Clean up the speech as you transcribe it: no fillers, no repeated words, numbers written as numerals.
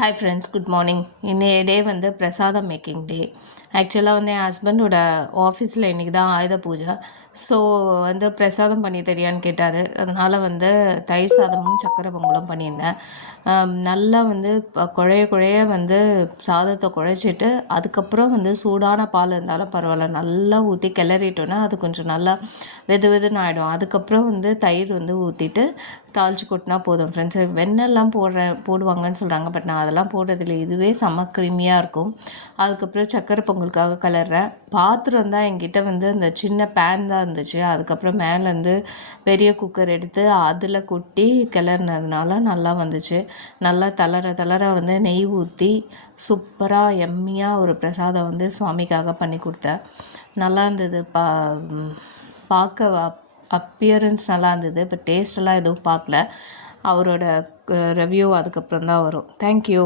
Hi friends, good morning. இன்றைய டே வந்து பிரசாதம் மேக்கிங் டே. ஆக்சுவலாக வந்து என் ஹஸ்பண்டோட ஆஃபீஸில் இன்றைக்கி தான் ஆயுத பூஜை. ஸோ வந்து பிரசாதம் பண்ணி தெரியான்னு கேட்டார். அதனால் வந்து தயிர் சாதமும் சக்கரை பொங்கலும் பண்ணியிருந்தேன். நல்லா வந்து குழைய குழைய வந்து சாதத்தை குழைச்சிட்டு அதுக்கப்புறம் வந்து சூடான பால் இருந்தாலும் பரவாயில்ல, நல்லா ஊற்றி கிளறிட்டோன்னா அது கொஞ்சம் நல்லா வெது வெதுன்னு ஆகிடும். அதுக்கப்புறம் வந்து தயிர் வந்து ஊற்றிட்டு தாளித்து கொட்டினா போதும் ஃப்ரெண்ட்ஸ். வெண்ணெல்லாம் போடுவாங்கன்னு சொல்கிறாங்க, பட் நான் அதெல்லாம் போடுறதில்ல. இதுவே செம்ம க்ரீமியாக இருக்கும். அதுக்கப்புறம் சக்கரை பொங்கலுக்காக கலர்றேன். பாத்திரம் தான் என்கிட்ட வந்து அந்த சின்ன பேன் தான் இருந்துச்சு. அதுக்கப்புறம் மேலேருந்து பெரிய குக்கர் எடுத்து அதில் கொட்டி கிளறினதுனால நல்லா வந்துச்சு. நல்லா தளர வந்து நெய் ஊற்றி சூப்பராக எம்மியாக ஒரு பிரசாதம் வந்து சுவாமிக்காக பண்ணி கொடுத்தேன். நல்லா இருந்தது. பார்க்க அப்பியரன்ஸ் நல்லா இருந்தது, பட் டேஸ்டெல்லாம் எதுவும் பார்க்கல. அவரோட ரிவ்யூ அதுக்கப்புறம் தான் வரும். தேங்க்யூ.